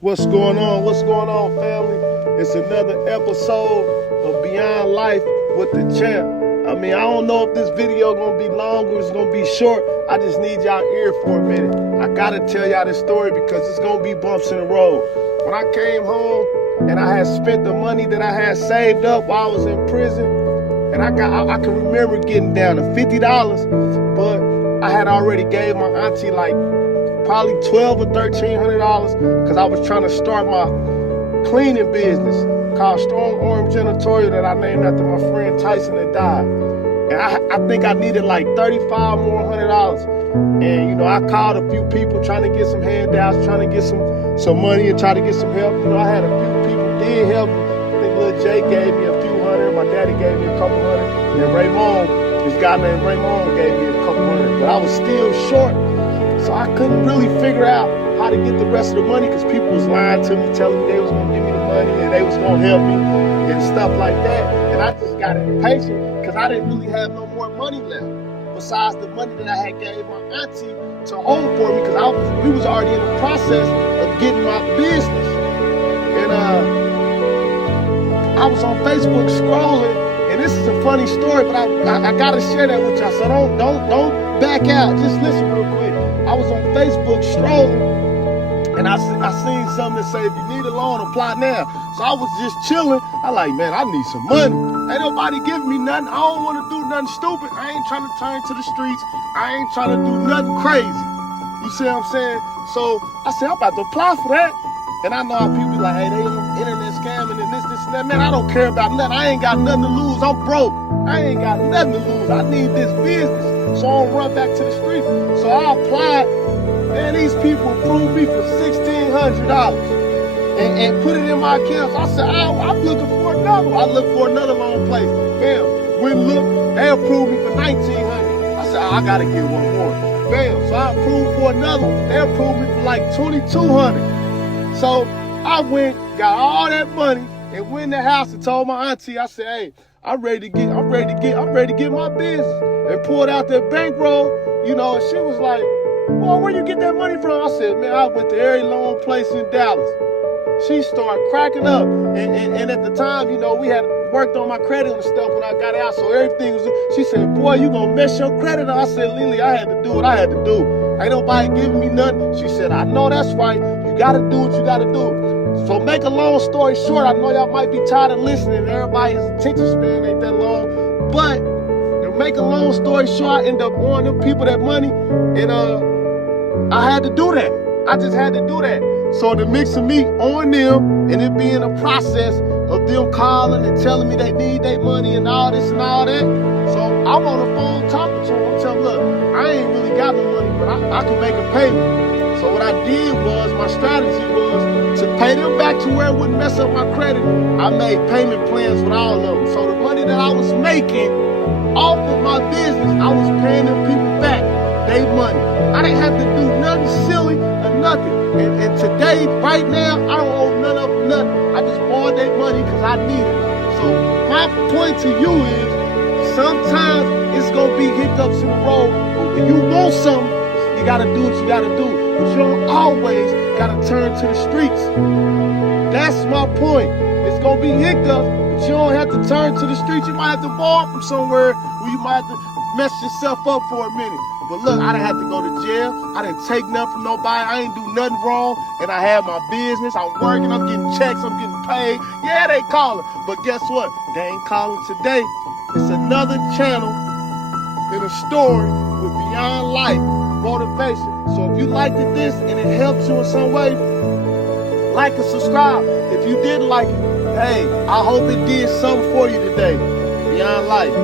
What's going on? What's going on, family? It's another episode of Beyond Life with the Champ. I don't know if this video gonna be long or it's gonna be short. I just need y'all ear for a minute. I gotta tell y'all this story because it's gonna be bumps in the road. When I came home and I had spent the money that I had saved up while I was in prison, and I can remember getting down to $50, but I had already gave my auntie like probably $1,200 or $1,300 because I was trying to start my cleaning business called Strong Arm Janitorial that I named after my friend Tyson that died. And I think I needed like $35 more $100. And I called a few people trying to get some handouts, trying to get some money and try to get some help. I had a few people did help me. I think Lil Jay gave me a few hundred, my daddy gave me a couple hundred, and Raymond, this guy named Raymond gave me a couple hundred, but I was still short. So I couldn't really figure out how to get the rest of the money because people was lying to me, telling me they was gonna give me the money and they was gonna help me and stuff like that. And I just got impatient because I didn't really have no more money left besides the money that I had gave my auntie to hold for me because we was already in the process of getting my business. And I was on Facebook scrolling, and this is a funny story, but I gotta share that with y'all. So don't back out. Just listen real quick. I was on Facebook strolling, and I seen something that said, if you need a loan, apply now. So I was just chilling. I like, man, I need some money. Ain't nobody giving me nothing. I don't want to do nothing stupid. I ain't trying to turn to the streets. I ain't trying to do nothing crazy. You see what I'm saying? So I said, I'm about to apply for that. And I know how people be like, hey, they on internet scamming and this and that. Man, I don't care about nothing. I ain't got nothing to lose. I'm broke. I ain't got nothing to lose. I need this business. So I don't run back to the streets. So I applied, and these people approved me for $1,600 and put it in my account. So I said, I'm looking for another one. I looked for another loan place. Bam, went look, they approved me for $1,900. I said, I gotta get one more. Bam, so I approved for another one. They approved me for like $2,200. So I went, got all that money, and went in the house and told my auntie, I said, hey, I'm ready to get my business. And pulled out that bankroll, and she was like, well, where you get that money from? I said, man, I went to every loan place in Dallas. She started cracking up. And at the time, we had worked on my credit and stuff when I got out, so everything was, she said, boy, you gonna mess your credit up. I said, Lily, I had to do what I had to do. Ain't nobody giving me nothing. She said, I know that's right. You gotta do what you gotta do. So make a long story short, I know y'all might be tired of listening. Everybody's attention span ain't that long, but make a long story short, I ended up owing them people that money, and I had to do that. I just had to do that. So the mix of me owing them and it being a process of them calling and telling me they need their money and all this and all that. So I'm on the phone talking to them. I'm telling them, look, I ain't really got no money, but I can make a payment. So what I did was, my strategy was to pay them back to where it wouldn't mess up my credit. I made payment plans with all of them. So the money that I was making off of my business, I was paying them people back their money. I didn't have to do nothing silly or nothing. And today, right now, I don't owe none of them nothing. I just borrowed their money because I need it. So my point to you is, sometimes it's going to be hiccups in the road, but when you want something, you got to do what you got to do. But you don't always got to turn to the streets. That's my point. It's going to be hiccups, but you don't have to turn to the streets. You might have to borrow from somewhere where you might have to mess yourself up for a minute. But look, I didn't have to go to jail. I didn't take nothing from nobody. I ain't do nothing wrong. And I had my business. I'm working. I'm getting checks. I'm getting paid. Yeah, they calling. But guess what? They ain't calling today. It's another channel in a story with Beyond Life motivation. So if you liked this and it helps you in some way, like and subscribe. If you didn't like it, hey, I hope it did something for you today. Beyond Life.